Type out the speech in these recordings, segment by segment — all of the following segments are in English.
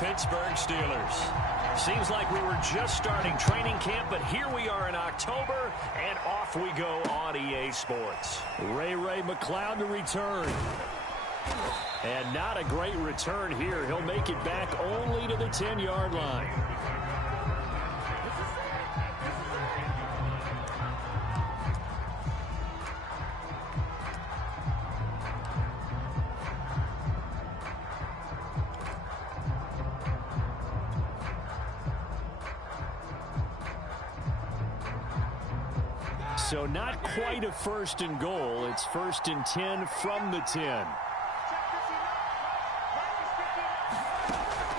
Pittsburgh Steelers. Seems like we were just starting training camp, but here we are in October, and off we go on EA Sports. Ray McCloud to return. And not a great return here. He'll make it back only to the 10-yard line. So not quite a first and goal. It's 1st and 10 from the 10.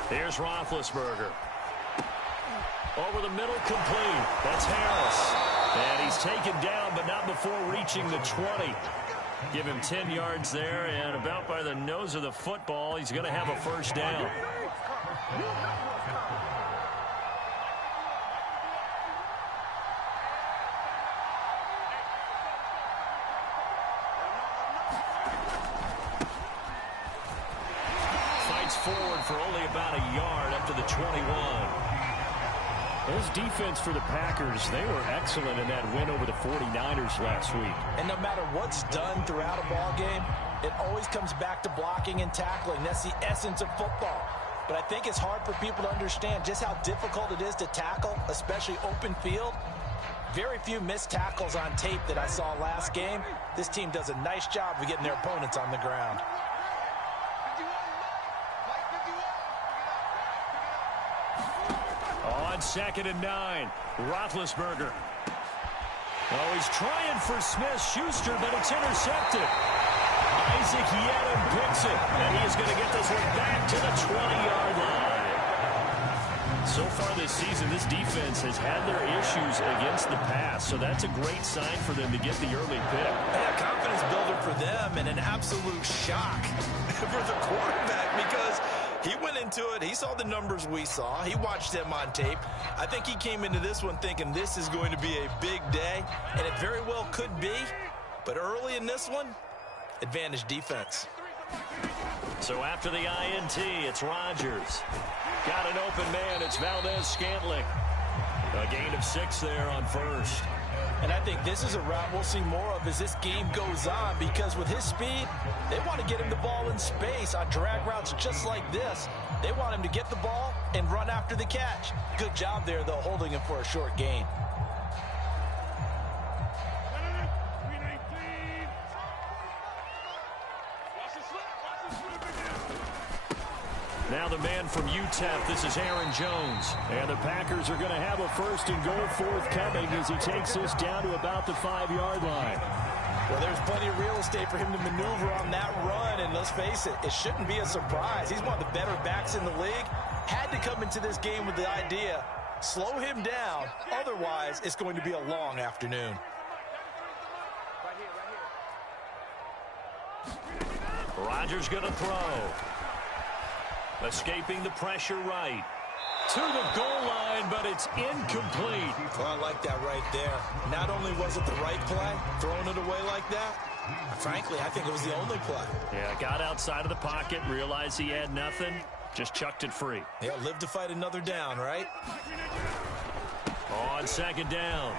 Here's Roethlisberger. Over the middle, complete. That's Harris. And he's taken down, but not before reaching the 20. Give him 10 yards there, and about by the nose of the football, he's going to have a first down. Forward for only about a yard up to the 21. This defense for the Packers, they were excellent in that win over the 49ers last week. And no matter what's done throughout a ball game, it always comes back to blocking and tackling. That's the essence of football. But I think it's hard for people to understand just how difficult it is to tackle, especially open field. Very few missed tackles on tape that I saw last game. This team does a nice job of getting their opponents on the ground. On 2nd and 9, Roethlisberger. Oh, he's trying for Smith-Schuster, but it's intercepted. Isaac Yedem picks it, and he is going to get this one back to the 20-yard line. So far this season, this defense has had their issues against the pass, so that's a great sign for them to get the early pick. Yeah, confidence builder for them and an absolute shock for the quarterback because he went into it. He saw the numbers we saw. He watched them on tape. I think he came into this one thinking this is going to be a big day, and it very well could be. But early in this one, advantage defense. So after the INT, it's Rodgers. Got an open man. It's Valdez-Scantling. A gain of 6 there on first. And I think this is a route we'll see more of as this game goes on because with his speed, they want to get him the ball in space on drag routes just like this. They want him to get the ball and run after the catch. Good job there, though, holding him for a short gain. Now the man from UTEP, this is Aaron Jones. And the Packers are going to have a 1st and goal forthcoming as he takes this down to about the 5-yard line. Well, there's plenty of real estate for him to maneuver on that run, and let's face it, it shouldn't be a surprise. He's one of the better backs in the league. Had to come into this game with the idea, slow him down, otherwise it's going to be a long afternoon. Rodgers going to throw. Escaping the pressure right. To the goal line, but it's incomplete. Well, I like that right there. Not only was it the right play, throwing it away like that, frankly, I think it was the only play. Yeah, got outside of the pocket, realized he had nothing, just chucked it free. Yeah, live to fight another down, right? On 2nd down,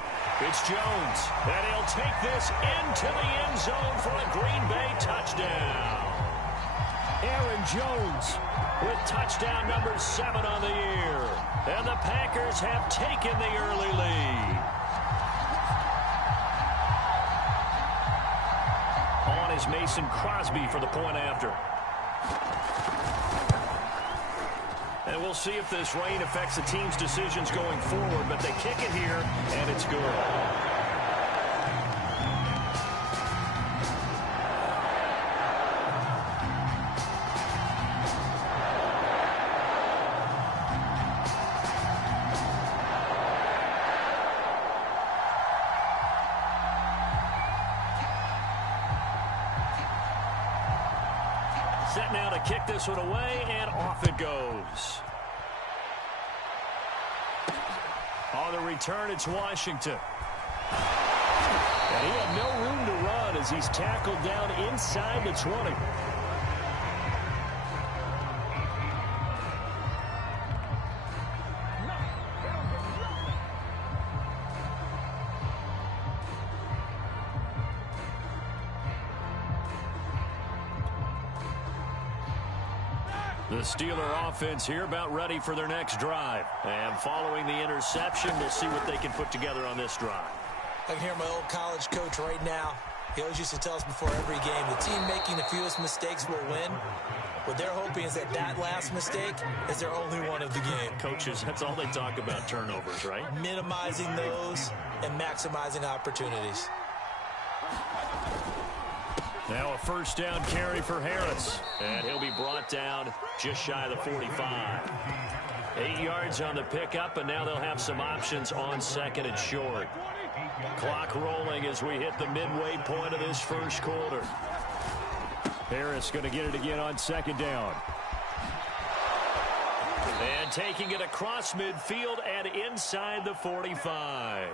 it's Jones. And he'll take this into the end zone for a Green Bay touchdown. Aaron Jones with touchdown number 7 on the year. And the Packers have taken the early lead. On is Mason Crosby for the point after. And we'll see if this rain affects the team's decisions going forward, but they kick it here, and it's good. Set now to kick this one away, and off it goes. On the return, it's Washington. And he had no room to run as he's tackled down inside the 20. The Steeler offense here about ready for their next drive. And following the interception, we'll see what they can put together on this drive. I can hear my old college coach right now. He always used to tell us before every game, the team making the fewest mistakes will win. What they're hoping is that last mistake is their only one of the game. Coaches, that's all they talk about, turnovers, right? Minimizing those and maximizing opportunities. Now a first down carry for Harris. And he'll be brought down just shy of the 45. 8 yards on the pickup, and now they'll have some options on second and short. Clock rolling as we hit the midway point of this first quarter. Harris going to get it again on second down. And taking it across midfield and inside the 45.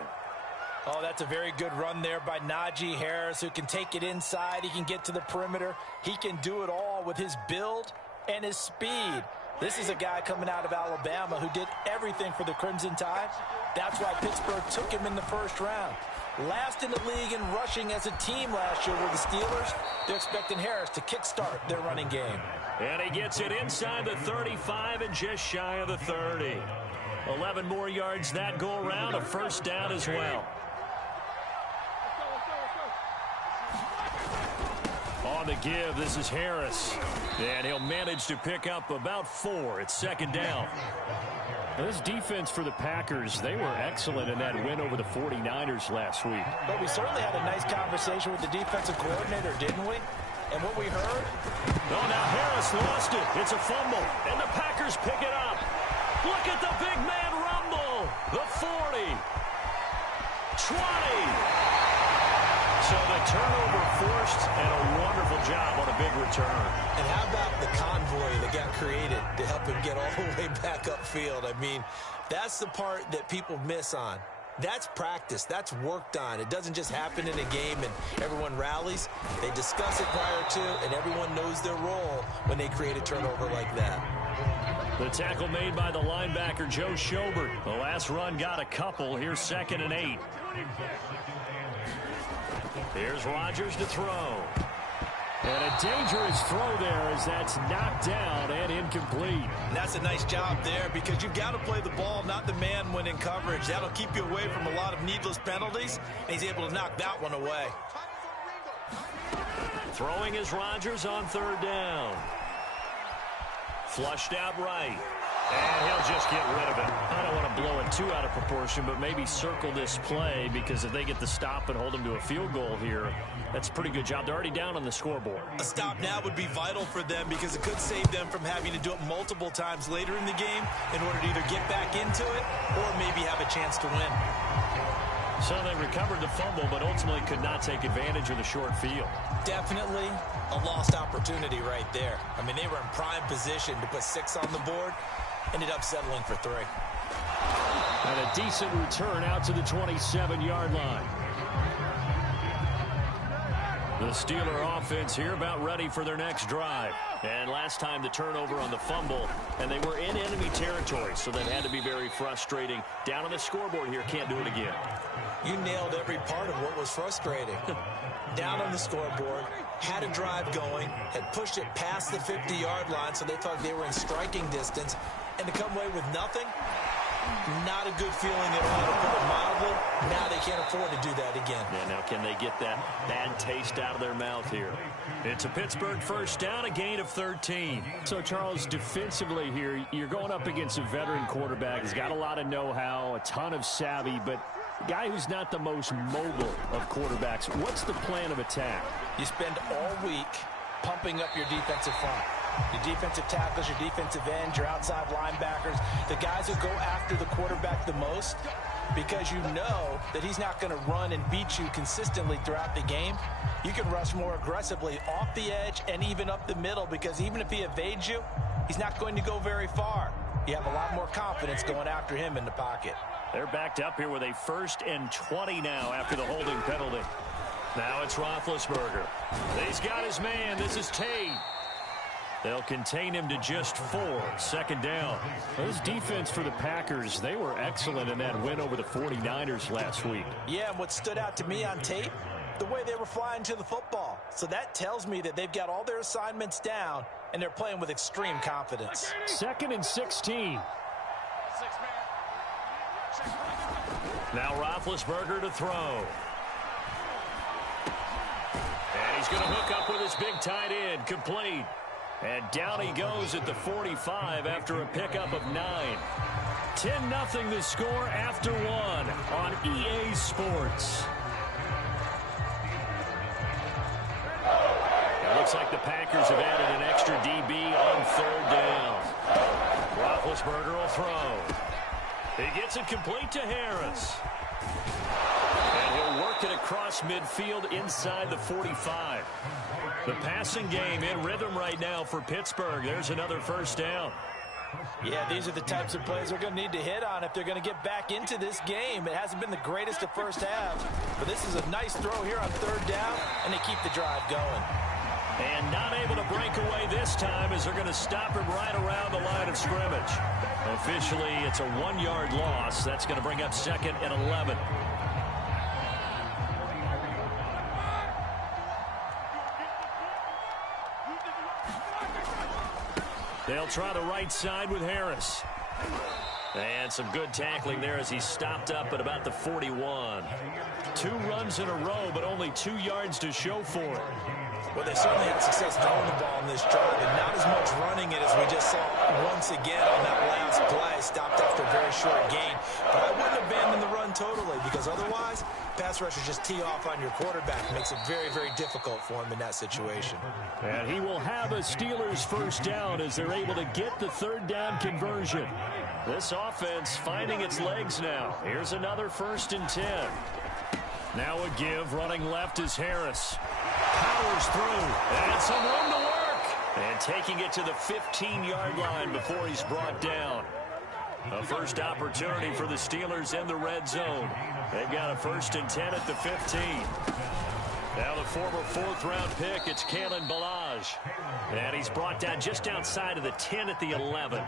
Oh, that's a very good run there by Najee Harris, who can take it inside. He can get to the perimeter. He can do it all with his build and his speed. This is a guy coming out of Alabama who did everything for the Crimson Tide. That's why Pittsburgh took him in the first round. Last in the league in rushing as a team last year were the Steelers. They're expecting Harris to kickstart their running game. And he gets it inside the 35 and just shy of the 30. 11 more yards that go around, a first down as well. On the give, this is Harris. And he'll manage to pick up about 4. It's second down. This defense for the Packers, they were excellent in that win over the 49ers last week. But we certainly had a nice conversation with the defensive coordinator, didn't we? And what we heard? Oh, now Harris lost it. It's a fumble. And the Packers pick it up. Look at the big man rumble. The 40. 20. So the turnover forced, and a wonderful job on a big return. And how about the convoy that got created to help him get all the way back upfield? I mean, that's the part that people miss on. That's practice. That's worked on. It doesn't just happen in a game and everyone rallies. They discuss it prior to, and everyone knows their role when they create a turnover like that. The tackle made by the linebacker, Joe Schobert. The last run got a couple. Here's second and 8. Here's Rodgers to throw. And a dangerous throw there as that's knocked down and incomplete. And that's a nice job there because you've got to play the ball, not the man when in coverage. That'll keep you away from a lot of needless penalties, and he's able to knock that one away. Throwing is Rodgers on third down. Flushed out right. And he'll just get rid of it. I don't want to blow it too out of proportion, but maybe circle this play because if they get the stop and hold them to a field goal here, that's a pretty good job. They're already down on the scoreboard. A stop now would be vital for them because it could save them from having to do it multiple times later in the game in order to either get back into it or maybe have a chance to win. So they recovered the fumble, but ultimately could not take advantage of the short field. Definitely a lost opportunity right there. I mean, they were in prime position to put 6 on the board. Ended up settling for 3. And a decent return out to the 27-yard line. The Steeler offense here about ready for their next drive. And last time the turnover on the fumble, and they were in enemy territory, so that had to be very frustrating. Down on the scoreboard here, can't do it again. You nailed every part of what was frustrating. Down on the scoreboard, had a drive going, had pushed it past the 50-yard line, so they thought they were in striking distance, and to come away with nothing, not a good feeling at all, to put it mildly. Now they can't afford to do that again. Yeah, now can they get that bad taste out of their mouth here? It's a Pittsburgh first down, a gain of 13. So, Charles, defensively here, you're going up against a veteran quarterback. He's got a lot of know-how, a ton of savvy, but a guy who's not the most mobile of quarterbacks. What's the plan of attack? You spend all week pumping up your defensive front. Your defensive tackles, your defensive ends, your outside linebackers, the guys who go after the quarterback the most, because you know that he's not going to run and beat you consistently throughout the game. You can rush more aggressively off the edge and even up the middle, because even if he evades you, he's not going to go very far. You have a lot more confidence going after him in the pocket. They're backed up here with a 1st and 20 now after the holding penalty. Now it's Roethlisberger. He's got his man. This is Tate. They'll contain him to just 4. Second down. This defense for the Packers, they were excellent in that win over the 49ers last week. Yeah, and what stood out to me on tape, the way they were flying to the football. So that tells me that they've got all their assignments down, and they're playing with extreme confidence. 2nd and 16. Now Roethlisberger to throw. And he's going to hook up with his big tight end, complete. And down he goes at the 45 after a pickup of 9. 10-0 the score after 1 on EA Sports. It looks like the Packers have added an extra DB on 3rd down. Roethlisberger will throw. He gets it complete to Harris. And he'll work it across midfield inside the 45. The passing game in rhythm right now for Pittsburgh. There's another 1st down. Yeah, these are the types of plays they're going to need to hit on if they're going to get back into this game. It hasn't been the greatest of first halves, but this is a nice throw here on 3rd down, and they keep the drive going. And not able to break away this time as they're going to stop him right around the line of scrimmage. Officially, it's a 1-yard loss. That's going to bring up 2nd and 11. They'll try the right side with Harris. And some good tackling there as he stopped up at about the 41. 2 runs in a row, but only 2 yards to show for it. Well, they certainly had success throwing the ball in this drive, and not as much running it as we just saw once again on that last play. Stopped after a very short gain. But I wouldn't abandon the run totally, because otherwise, pass rushers just tee off on your quarterback. It makes it very, very difficult for him in that situation. And he will have a Steelers 1st down as they're able to get the 3rd down conversion. This offense finding its legs now. Here's another 1st and 10. Now a give, running left is Harris. Powers through, and some room to work. And taking it to the 15-yard line before he's brought down. A first opportunity for the Steelers in the red zone. They've got a 1st and 10 at the 15. Now the former 4th-round pick, it's Kalen Ballage. And he's brought down just outside of the 10 at the 11.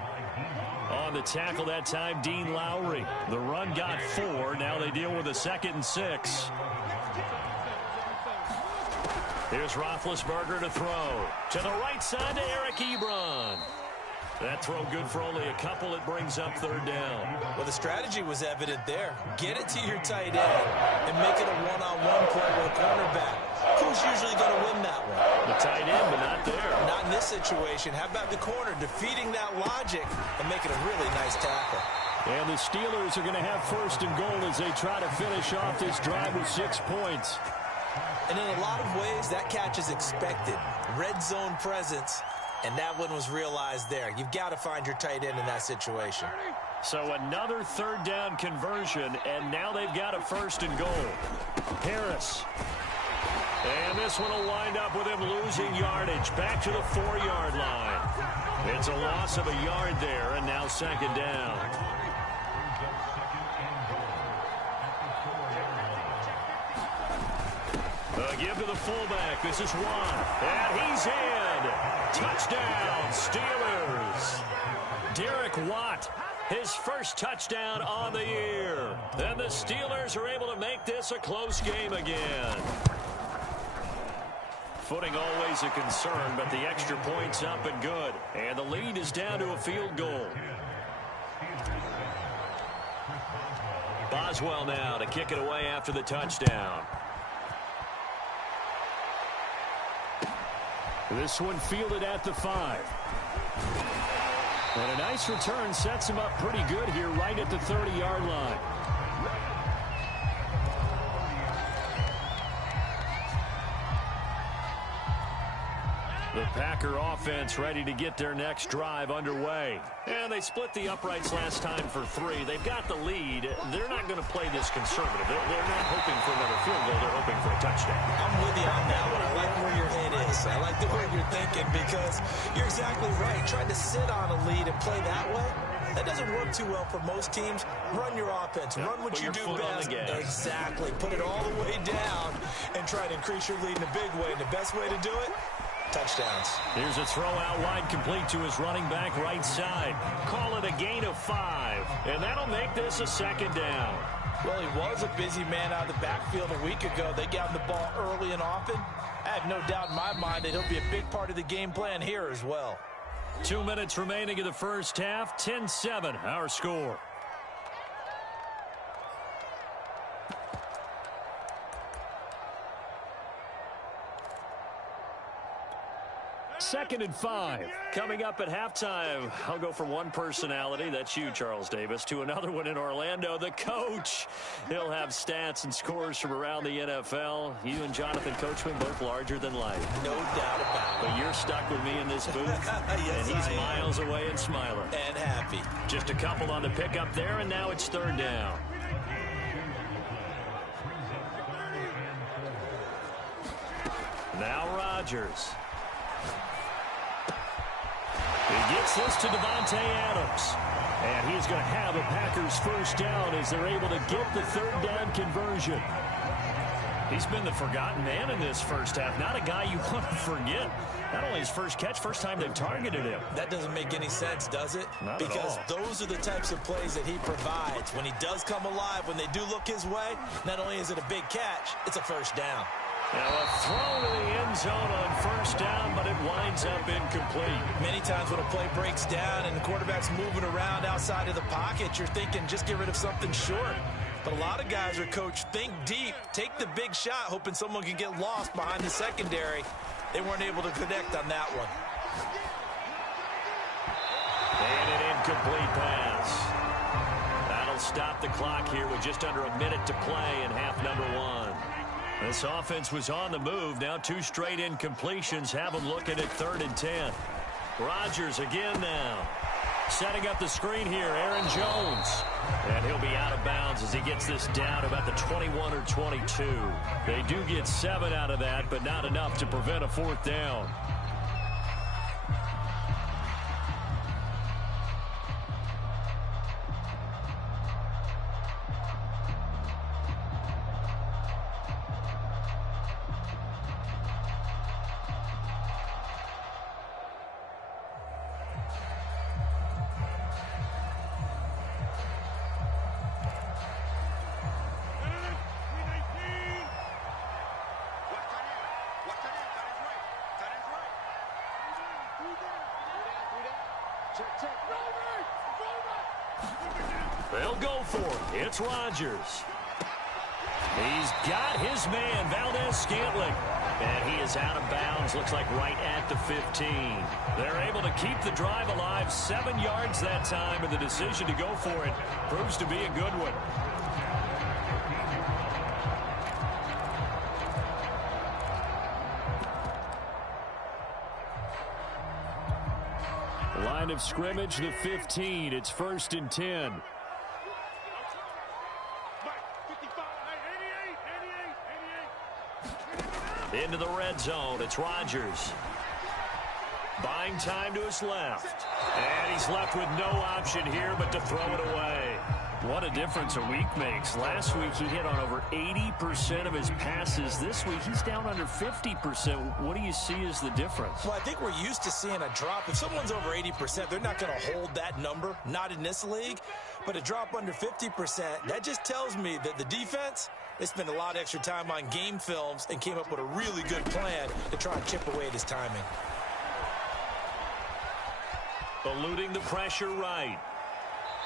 On the tackle that time, Dean Lowry. The run got 4. Now they deal with a 2nd and 6. Here's Roethlisberger to throw. To the right side to Eric Ebron. That throw good for only a couple. It brings up 3rd down. Well, the strategy was evident there. Get it to your tight end and make it a one-on-one play with a cornerback. Who's usually going to win that one? The tight end, but not there. Not in this situation. How about the corner defeating that logic and making a really nice tackle? And the Steelers are going to have 1st and goal as they try to finish off this drive with 6 points. And in a lot of ways, that catch is expected. Red zone presence. And that one was realized there. You've got to find your tight end in that situation. So another 3rd down conversion, and now they've got a 1st and goal. Harris. And this one will wind up with him losing yardage. Back to the 4-yard line. It's a loss of a yard there, and now 2nd down. Give to the fullback. This is Watt. And he's in. Touchdown, Steelers. Derek Watt, his 1st touchdown on the year. And the Steelers are able to make this a close game again. Footing always a concern, but the extra point's up and good. And the lead is down to a field goal. Boswell now to kick it away after the touchdown. This one fielded at the 5. And a nice return sets him up pretty good here right at the 30-yard line. The Packer offense ready to get their next drive underway. And they split the uprights last time for 3. They've got the lead. They're not going to play this conservative. They're not hoping for another field goal. They're hoping for a touchdown. I'm with you on that one. I like where your head is. I like the way you're thinking because you're exactly right. Trying to sit on a lead and play that way, that doesn't work too well for most teams. Run your offense. Run what you do best. Exactly. Put it all the way down and try to increase your lead in a big way. And the best way to do it, touchdowns. Here's a throw out wide, complete to his running back right side. Call it a gain of 5, and that'll make this a 2nd down. Well, he was a busy man out of the backfield a week ago. They got him the ball early and often. I have no doubt in my mind that he'll be a big part of the game plan here as well. 2 minutes remaining in the first half. 10-7, our score. Second and 5. Coming up at halftime, I'll go from one personality, that's you, Charles Davis, to another one in Orlando, the coach. He'll have stats and scores from around the NFL. You and Jonathan Coachman both larger than life. No doubt about it. But you're stuck with me in this booth, yes, and he's miles away and smiling. And happy. Just a couple on the pickup there, and now it's 3rd down. Now Rodgers. He gets this to Devontae Adams. And he's going to have a Packers 1st down as they're able to get the 3rd down conversion. He's been the forgotten man in this first half. Not a guy you want to forget. Not only his first catch, first time they've targeted him. That doesn't make any sense, does it? Not because at all. Those are the types of plays that he provides. When he does come alive, when they do look his way, not only is it a big catch, it's a 1st down. Now a throw to the end zone on 1st down, but it winds up incomplete. Many times when a play breaks down and the quarterback's moving around outside of the pocket, you're thinking just get rid of something short. But a lot of guys are coached, think deep, take the big shot, hoping someone can get lost behind the secondary. They weren't able to connect on that one. And an incomplete pass. That'll stop the clock here with just under a minute to play in half number 1. This offense was on the move. Now 2 straight incompletions have them looking at 3rd and 10. Rodgers again now. Setting up the screen here, Aaron Jones. And he'll be out of bounds as he gets this down about the 21 or 22. They do get 7 out of that, but not enough to prevent a 4th down. They'll go for it. It's Rodgers. He's got his man, Valdez-Scantling. And he is out of bounds, looks like right at the 15. They're able to keep the drive alive, 7 yards that time, and the decision to go for it proves to be a good one. Line of scrimmage, the 15. It's 1st and 10. Into the red zone. It's Rodgers. Buying time to his left. And he's left with no option here but to throw it away. What a difference a week makes. Last week he hit on over 80% of his passes. This week he's down under 50%. What do you see as the difference? Well, I think we're used to seeing a drop. If someone's over 80%, they're not going to hold that number. Not in this league. But a drop under 50%, that just tells me that the defense, they spent a lot of extra time on game films and came up with a really good plan to try and chip away at his timing. Eluding the pressure right.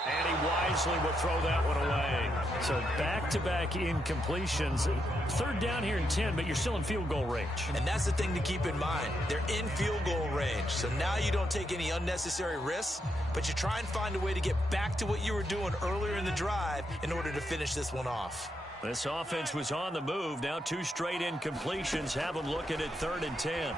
And he wisely will throw that one away. So back-to-back incompletions. 3rd down here in 10, but you're still in field goal range. And that's the thing to keep in mind. They're in field goal range. So now you don't take any unnecessary risks, but you try and find a way to get back to what you were doing earlier in the drive in order to finish this one off. This offense was on the move. Now 2 straight incompletions have them looking at 3rd and 10. And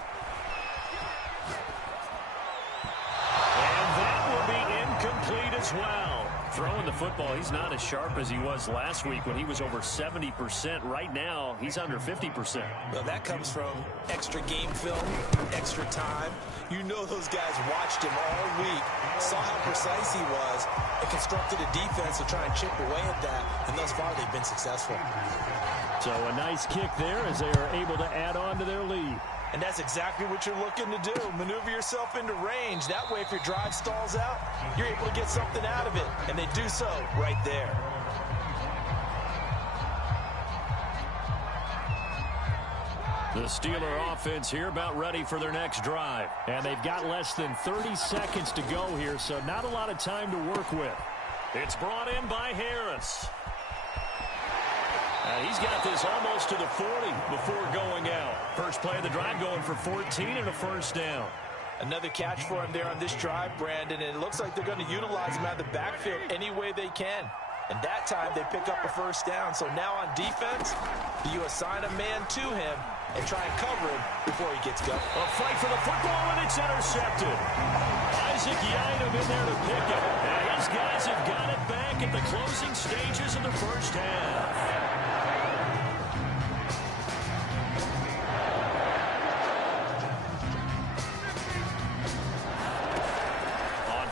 that will be incomplete as well. Throwing the football, he's not as sharp as he was last week when he was over 70%. Right now, he's under 50%. Well, that comes from extra game film, extra time. You know those guys watched him all week, saw how precise he was, and constructed a defense to try and chip away at that. And thus far, they've been successful. So a nice kick there as they are able to add on to their lead. And that's exactly what you're looking to do. Maneuver yourself into range. That way, if your drive stalls out, you're able to get something out of it. And they do so right there. The Steeler offense here about ready for their next drive. And they've got less than 30 seconds to go here, so not a lot of time to work with. It's brought in by Harris. He's got this almost to the 40 before going out. First play of the drive going for 14 and a first down. Another catch for him there on this drive, Brandon, and it looks like they're going to utilize him out of the backfield any way they can. And that time they pick up a first down. So now on defense, you assign a man to him and try and cover him before he gets going. A fight for the football, and it's intercepted. Isaac Yiadom in there to pick it. And his guys have got it back at the closing stages of the first half.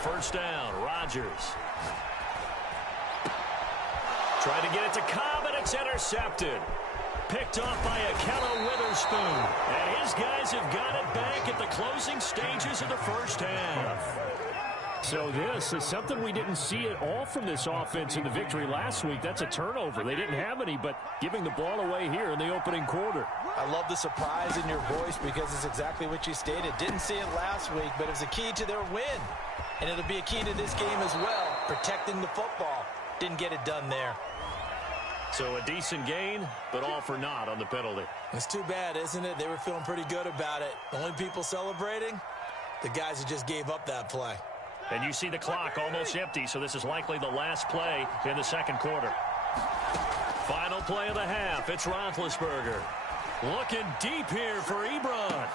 First down, Rodgers. Trying to get it to Cobb, and it's intercepted. Picked off by Akello Witherspoon. And his guys have got it back at the closing stages of the first half. So this is something we didn't see at all from this offense in the victory last week. That's a turnover. They didn't have any, but giving the ball away here in the opening quarter. I love the surprise in your voice because it's exactly what you stated. Didn't see it last week, but it was a key to their win. And it'll be a key to this game as well, protecting the football. Didn't get it done there. So a decent gain, but all for naught on the penalty. It's too bad, isn't it? They were feeling pretty good about it. The only people celebrating, the guys who just gave up that play. And you see the clock almost empty, so this is likely the last play in the second quarter. Final play of the half. It's Roethlisberger. Looking deep here for Ebron.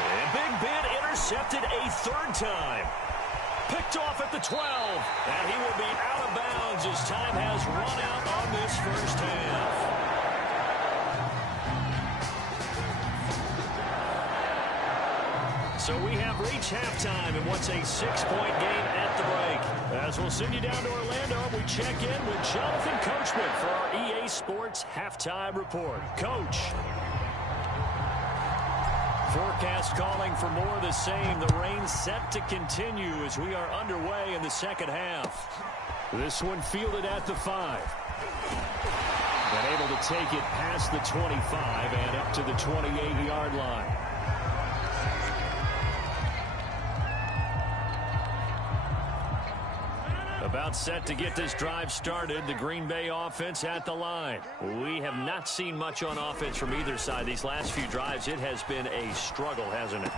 And Big Ben intercepted a third time. Picked off at the 12. And he will be out of bounds as time has run out on this first half. So we have reached halftime in what's a 6-point game at the break. As we'll send you down to Orlando, we check in with Jonathan Coachman for our EA Sports Halftime Report. Coach. Forecast calling for more of the same. The rain set to continue as we are underway in the second half. This one fielded at the 5. Been able to take it past the 25 and up to the 28-yard line. About set to get this drive started. The Green Bay offense at the line. We have not seen much on offense from either side. These last few drives, it has been a struggle, hasn't it?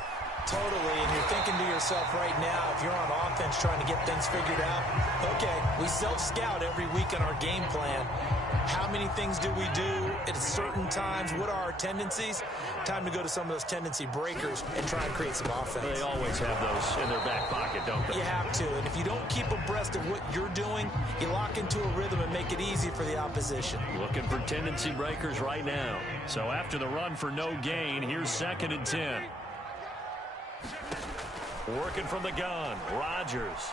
Totally, and you're thinking to yourself right now, if you're on offense trying to get things figured out, okay, we self-scout every week on our game plan. How many things do we do at certain times? What are our tendencies? Time to go to some of those tendency breakers and try and create some offense. They always have those in their back pocket, don't they? You have to, and if you don't keep abreast of what you're doing, you lock into a rhythm and make it easy for the opposition. Looking for tendency breakers right now. So after the run for no gain, here's 2nd and 10. Working from the gun, Rodgers.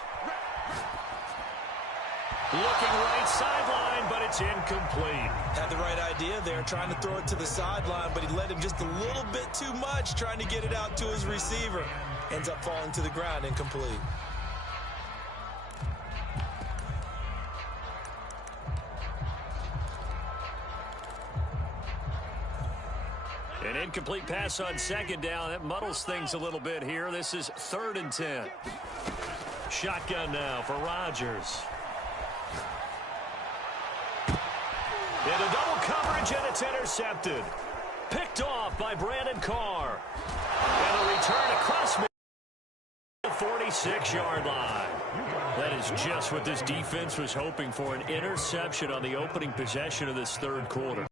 Looking right sideline, but it's incomplete. Had the right idea there, trying to throw it to the sideline, but he led him just a little bit too much, trying to get it out to his receiver. Ends up falling to the ground, incomplete. An incomplete pass on 2nd down. That muddles things a little bit here. This is 3rd and 10. Shotgun now for Rodgers. Into double coverage, and it's intercepted. Picked off by Brandon Carr. And a return across the 46-yard line. That is just what this defense was hoping for, an interception on the opening possession of this third quarter.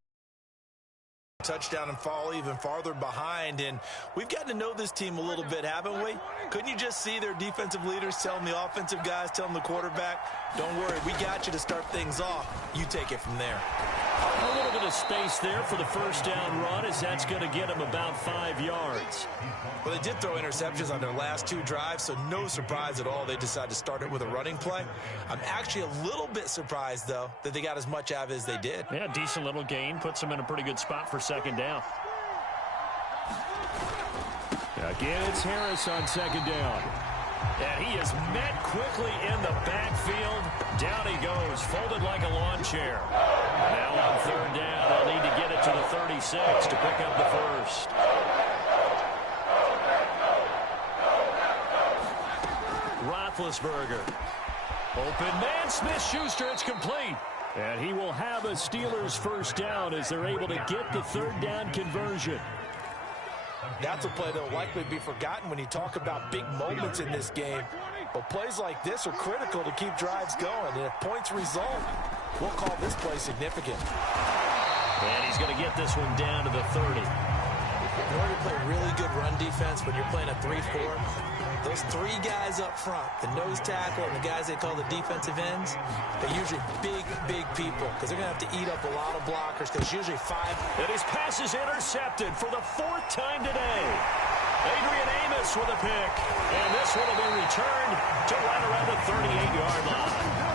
Touchdown and fall even farther behind, and we've gotten to know this team a little bit, haven't we? Couldn't you just see their defensive leaders telling the offensive guys, telling the quarterback, don't worry, we got you to start things off. You take it from there. A little bit of space there for the first down run, as that's going to get them about 5 yards. Well, they did throw interceptions on their last 2 drives, so no surprise at all they decided to start it with a running play. I'm actually a little bit surprised, though, that they got as much out of it as they did. Yeah, decent little gain. Puts them in a pretty good spot for 2nd down. Again, it's Harris on second down. And he is met quickly in the backfield. Down he goes, folded like a lawn chair. Now on third down, they'll need to get it to the 36 to pick up the first. Roethlisberger. Open man, Smith-Schuster, it's complete. And he will have a Steelers first down as they're able to get the third down conversion. That's a play that will likely be forgotten when you talk about big moments in this game. But plays like this are critical to keep drives going. And if points result, we'll call this play significant. And he's going to get this one down to the 30. In order to play really good run defense when you're playing a 3-4, those three guys up front, the nose tackle and the guys they call the defensive ends, they're usually big people because they're going to have to eat up a lot of blockers because usually 5. And his pass is intercepted for the 4th time today. Adrian Amos with a pick. And this one will be returned to right around the 38-yard line.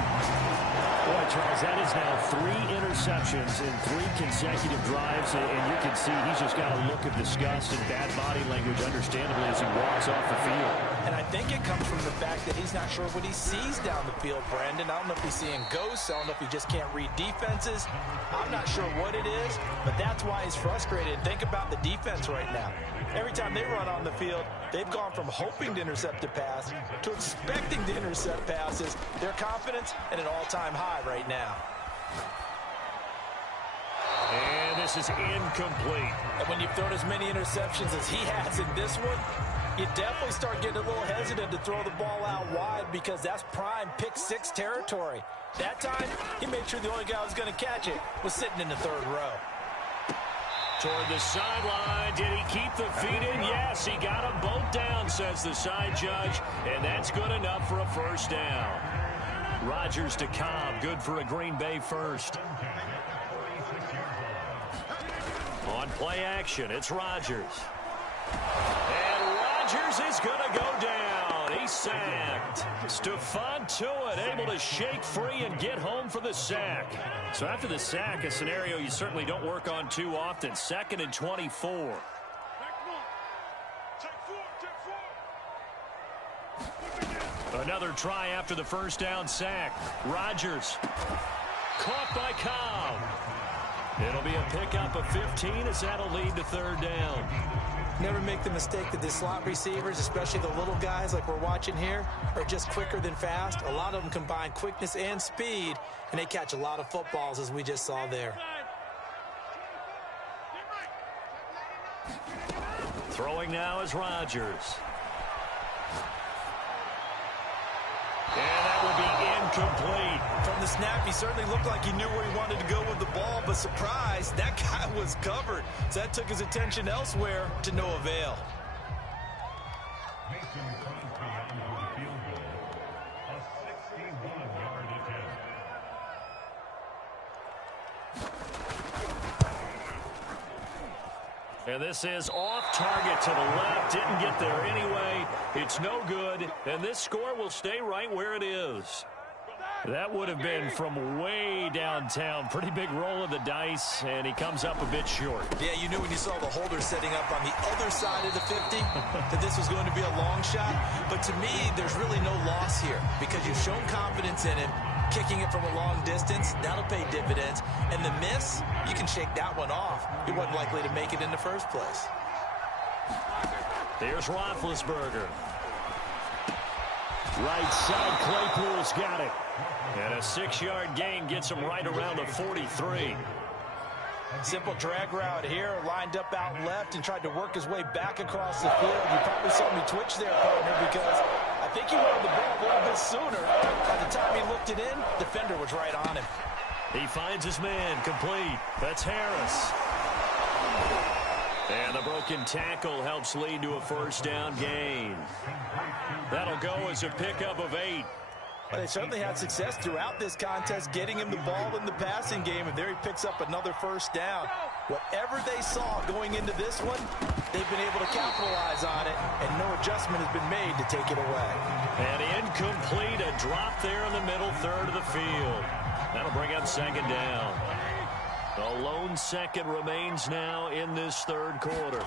Boy, Charles, that is now 3 interceptions in 3 consecutive drives, and you can see he's just got a look of disgust and bad body language, understandably, as he walks off the field. And I think it comes from the fact that he's not sure what he sees down the field, Brandon. I don't know if he's seeing ghosts. I don't know if he just can't read defenses. I'm not sure what it is, but that's why he's frustrated. Think about the defense right now. Every time they run on the field, they've gone from hoping to intercept a pass to expecting to intercept passes. Their confidence at an all-time high right now. And this is incomplete. And when you've thrown as many interceptions as he has in this one, you definitely start getting a little hesitant to throw the ball out wide because that's prime pick 6 territory. That time, he made sure the only guy who was going to catch it was sitting in the 3rd row. Toward the sideline. Did he keep the feet in? Yes, he got them both down, says the side judge. And that's good enough for a first down. Rodgers to Cobb. Good for a Green Bay first. On play action, it's Rodgers. And Rodgers is going to go down. He's sacked. Stephon Tuitt able to shake free and get home for the sack. So after the sack, a scenario you certainly don't work on too often. 2nd and 24. Another try after the first down sack. Rodgers caught by Cobb. It'll be a pickup of 15 as that'll lead to 3rd down. Never make the mistake that the slot receivers, especially the little guys like we're watching here, are just quicker than fast. A lot of them combine quickness and speed, and they catch a lot of footballs as we just saw there. Throwing now is Rodgers. And that will be incomplete. From the snap, he certainly looked like he knew where he wanted to go with the ball, but surprise, that guy was covered. So that took his attention elsewhere to no avail. And this is off target to the left. Didn't get there anyway. It's no good. And this score will stay right where it is. That would have been from way downtown. Pretty big roll of the dice, and he comes up a bit short. Yeah, you knew when you saw the holder setting up on the other side of the 50 that this was going to be a long shot. But to me, there's really no loss here because you've shown confidence in him. Kicking it from a long distance, that'll pay dividends. And the miss, you can shake that one off. He wasn't likely to make it in the first place. Here's Roethlisberger. Right side, Claypool's got it. And a 6-yard gain gets him right around the 43. Simple drag route here, lined up out left and tried to work his way back across the field. You probably saw me twitch there, partner, because I think he wanted the ball a little bit sooner. By the time he looked it in, defender was right on him. He finds his man, complete. That's Harris. And the broken tackle helps lead to a first down gain. That'll go as a pickup of 8. Well, they certainly had success throughout this contest, getting him the ball in the passing game, and there he picks up another first down. Whatever they saw going into this one, they've been able to capitalize on it, and no adjustment has been made to take it away. And incomplete, a drop there in the middle third of the field. That'll bring up second down. A lone second remains now in this third quarter.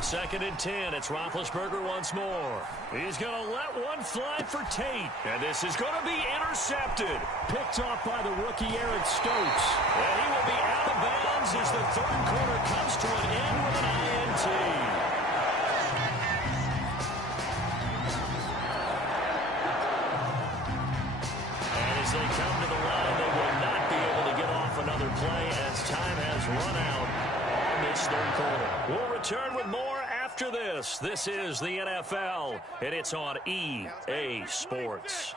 2nd and 10. It's Roethlisberger once more. He's going to let one fly for Tate. And this is going to be intercepted. Picked off by the rookie Eric Stokes. And he will be out of bounds as the third quarter comes to an end with an INT. And as they come to the line, they will not be able to get off another play as time has run out on this third quarter. We'll return with more after this. This is the NFL, and it's on EA Sports.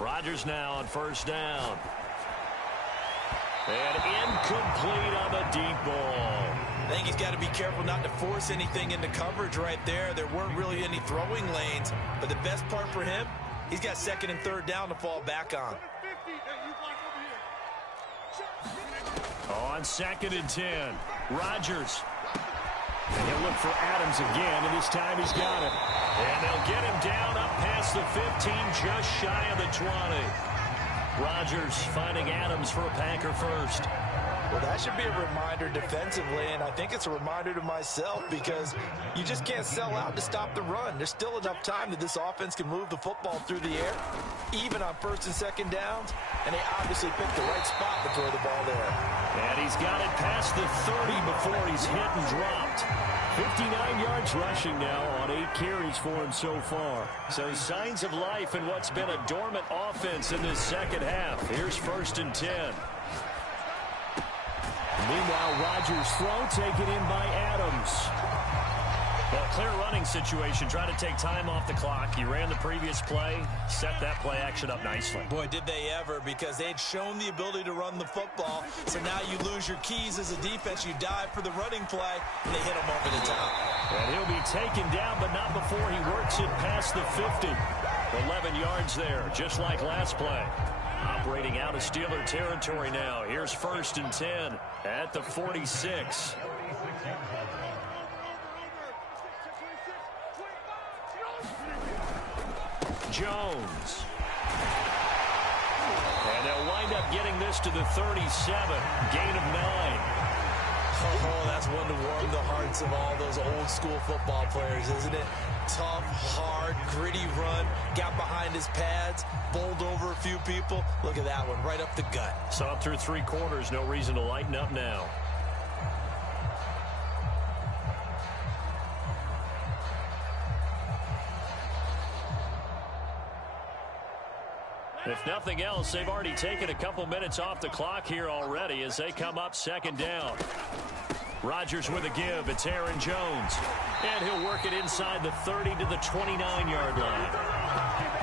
Rodgers now on first down. And incomplete on the deep ball. I think he's got to be careful not to force anything into coverage right there. There weren't really any throwing lanes, but the best part for him, he's got 2nd and 3rd down to fall back on. On 2nd and 10, Rodgers. And he'll look for Adams again, and this time he's got it. And they'll get him down up past the 15, just shy of the 20. Rodgers finding Adams for a Packer first. Well, that should be a reminder defensively, and I think it's a reminder to myself because you just can't sell out to stop the run. There's still enough time that this offense can move the football through the air, even on 1st and 2nd downs, and they obviously picked the right spot to throw the ball there. And he's got it past the 30 before he's hit and dropped. 59 yards rushing now on 8 carries for him so far. So signs of life in what's been a dormant offense in this second half. Here's 1st and 10. Meanwhile, Rodgers' throw taken in by Adams. Well, clear running situation. Try to take time off the clock. He ran the previous play, set that play action up nicely. Boy, did they ever, because they'd shown the ability to run the football. So now you lose your keys as a defense. You dive for the running play, and they hit him over the top. And he'll be taken down, but not before he works it past the 50. 11 yards there, just like last play. Operating out of Steeler territory now. Here's 1st and 10 at the 46. Jones. And they'll wind up getting this to the 37. Gain of 9. Oh, that's one to warm the hearts of all those old school football players, isn't it? Tough, hard, gritty run. Got behind his pads, bowled over a few people. Look at that one, right up the gut. Saw it through 3 quarters. No reason to lighten up now. If nothing else, they've already taken a couple minutes off the clock here already as they come up 2nd down. Rodgers with a give. It's Aaron Jones. And he'll work it inside the 30 to the 29-yard line.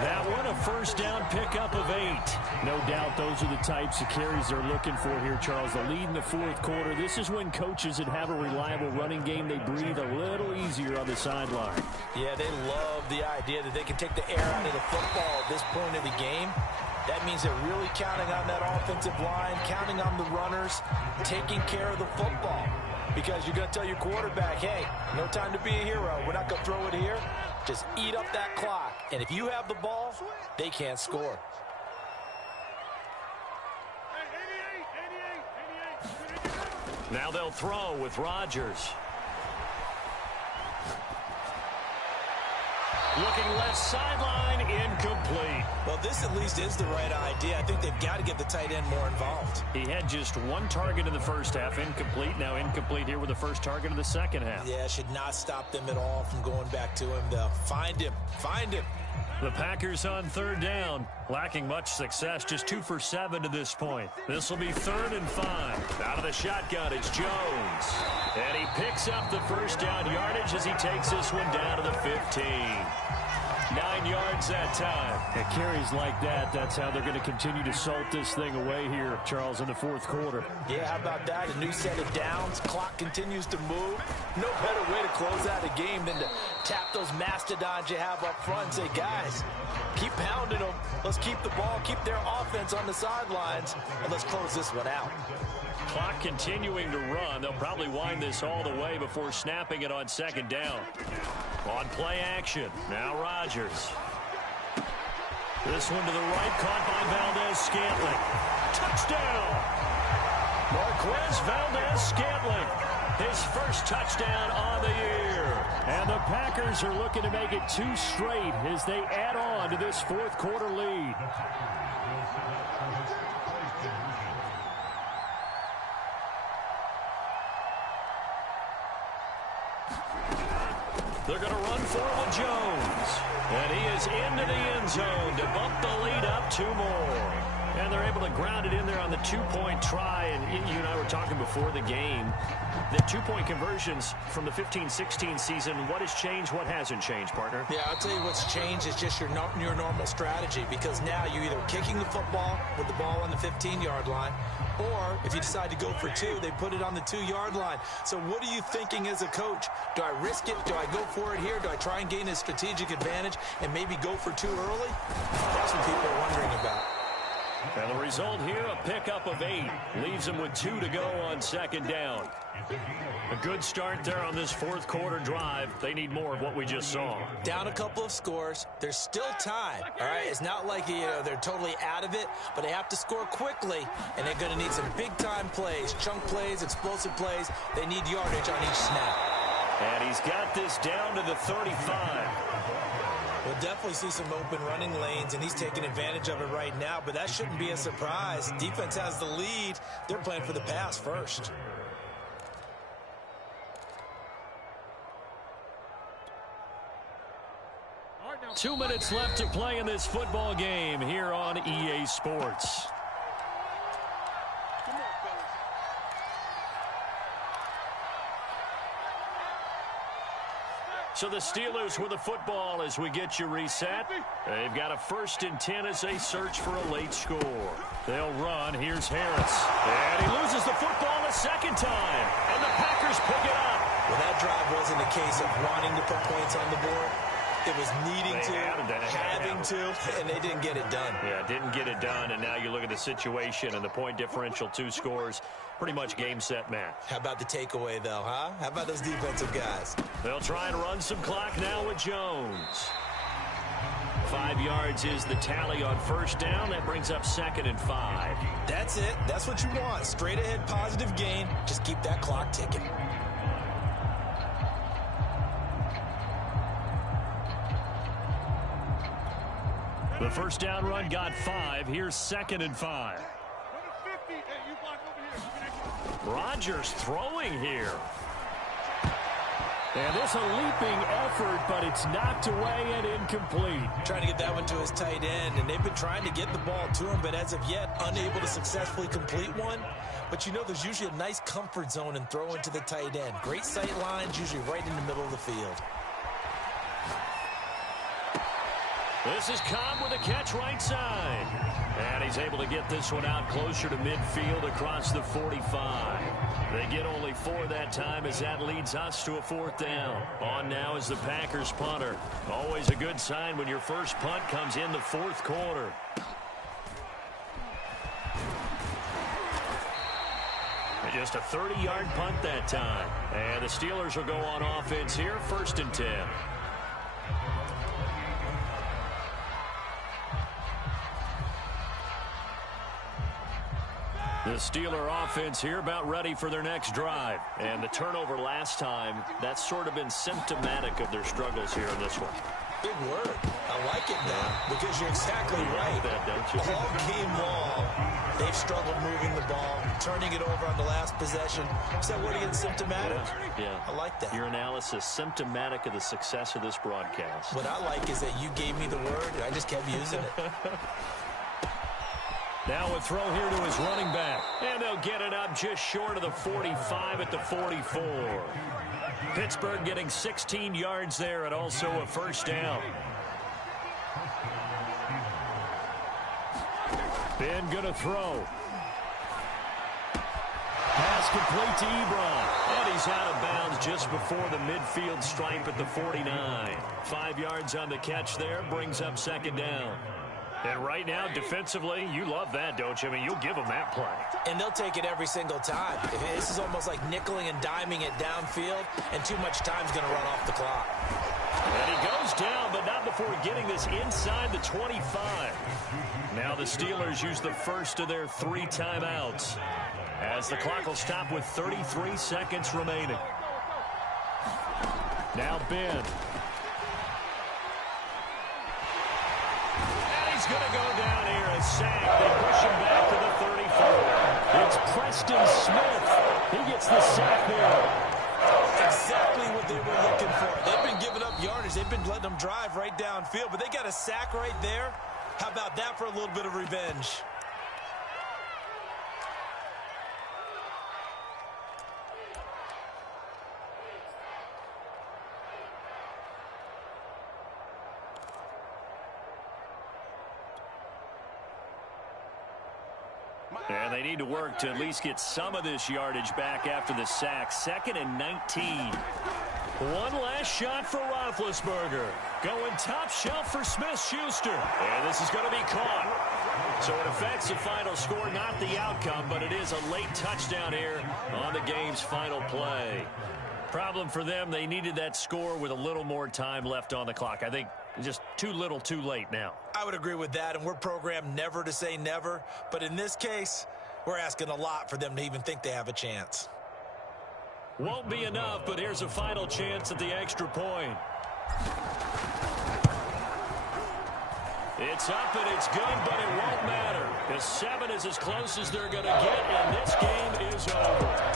That one, a 1st down pickup of 8. No doubt those are the types of carries they're looking for here, Charles. The lead in the 4th quarter. This is when coaches that have a reliable running game, they breathe a little easier on the sideline. Yeah, they love the idea that they can take the air out of the football at this point of the game. That means they're really counting on that offensive line, counting on the runners, taking care of the football. Because you're going to tell your quarterback, hey, no time to be a hero. We're not going to throw it here. Just eat up that clock. And if you have the ball, they can't score. Now they'll throw with Rodgers. Looking left sideline, incomplete. Well, this at least is the right idea. I think they've got to get the tight end more involved. He had just 1 target in the first half, incomplete. Now incomplete here with the first target of the second half. Yeah, should not stop them at all from going back to him. They'll find him. Find him. The Packers on 3rd down, lacking much success, just 2 for 7 to this point. This will be 3rd and 5. Out of the shotgun, it's Jones. And he picks up the 1st down yardage as he takes this one down to the 15. 9 yards that time. At carries like that, that's how they're going to continue to salt this thing away here, Charles, in the 4th quarter. Yeah, how about that? A new set of downs. Clock continues to move. No better way to close out a game than to tap those mastodons you have up front and say, guys, keep pounding them. Let's keep the ball, keep their offense on the sidelines, and let's close this one out. Clock continuing to run. They'll probably wind this all the way before snapping it on 2nd down. On play action, now Rodgers. This one to the right, caught by Valdez-Scantling. Touchdown! Marquez Valdez-Scantling, his first touchdown on the year. And the Packers are looking to make it 2 straight as they add on to this fourth quarter lead. They're going to run forward Jones. And he is into the end zone to bump the lead up 2 more. And they're able to ground it in there on the 2-point try. And you and I were talking before the game. The 2-point conversions from the 15-16 season, what has changed, what hasn't changed, partner? Yeah, I'll tell you what's changed is just your normal strategy, because now you're either kicking the football with the ball on the 15-yard line, or if you decide to go for 2, they put it on the 2-yard line. So what are you thinking as a coach? Do I risk it? Do I go for it here? Do I try and gain a strategic advantage and maybe go for 2 early? That's what people are wondering about. And the result here, a pickup of 8. Leaves them with 2 to go on second down. A good start there on this fourth quarter drive. They need more of what we just saw. Down a couple of scores. There's still time. All right, it's not like they're totally out of it, but they have to score quickly, and they're going to need some big-time plays, chunk plays, explosive plays. They need yardage on each snap. And he's got this down to the 35. We'll definitely see some open running lanes, and he's taking advantage of it right now, but that shouldn't be a surprise. Defense has the lead. They're playing for the pass first. Two minutes left to play in this football game here on EA Sports. So the Steelers with the football as we get you reset. They've got a 1st and 10 as they search for a late score. They'll run. Here's Harris. And he loses the football a second time. And the Packers pick it up. Well, that drive wasn't a case of wanting to put points on the board. It was needing to, having to, and they didn't get it done. Yeah, didn't get it done, and now you look at the situation and the point differential, 2 scores, pretty much game, set, match. How about the takeaway, though, huh? How about those defensive guys? They'll try and run some clock now with Jones. 5 yards is the tally on first down. That brings up 2nd and 5. That's it. That's what you want. Straight ahead, positive gain. Just keep that clock ticking. The first down run got 5. Here's 2nd and 5. Rodgers throwing here. And this a leaping effort, but it's knocked away and incomplete. Trying to get that one to his tight end, and they've been trying to get the ball to him, but as of yet, unable to successfully complete one. But you know, there's usually a nice comfort zone in throwing to the tight end. Great sight lines, usually right in the middle of the field. This is Cobb with a catch right side. And he's able to get this one out closer to midfield across the 45. They get only 4 that time as that leads us to a 4th down. On now is the Packers punter. Always a good sign when your first punt comes in the 4th quarter. Just a 30-yard punt that time. And the Steelers will go on offense here, 1st and 10. The Steeler offense here about ready for their next drive. And the turnover last time, that's sort of been symptomatic of their struggles here in this one. Big word. I like it now because you're exactly right. That, don't you? All game long, they've struggled moving the ball, turning it over on the last possession. Is that word again, symptomatic? Yeah. I like that. Your analysis, symptomatic of the success of this broadcast. What I like is that you gave me the word, and I just kept using it. Now a throw here to his running back. And they'll get it up just short of the 45 at the 44. Pittsburgh getting 16 yards there and also a 1st down. Ben gonna throw. Pass complete to Ebron. And he's out of bounds just before the midfield stripe at the 49. 5 yards on the catch there, brings up 2nd down. And right now, defensively, you love that, don't you? I mean, you'll give them that play. And they'll take it every single time. This is almost like nickeling and diming it downfield, and too much time's going to run off the clock. And he goes goes down, but not before getting this inside the 25. Now the Steelers use the first of their 3 timeouts, as the clock will stop with 33 seconds remaining. Now Ben. And he's going to go down here, a sack. They push him back to the 34. It's Preston Smith. He gets the sack there. Exactly what they were looking for. They've been giving up yardage. They've been letting them drive right downfield, but they got a sack right there. How about that for a little bit of revenge? And they need to work to at least get some of this yardage back after the sack. 2nd and 19. One last shot for Roethlisberger. Going top shelf for Smith-Schuster. And this is going to be caught. So it affects the final score, not the outcome, but it is a late touchdown here on the game's final play. Problem for them, they needed that score with a little more time left on the clock. I think just too little too late now. I would agree with that, and we're programmed never to say never. But in this case, we're asking a lot for them to even think they have a chance. Won't be enough, but here's a final chance at the extra point. It's up and it's good, but it won't matter. The 7 is as close as they're going to get, and this game is over.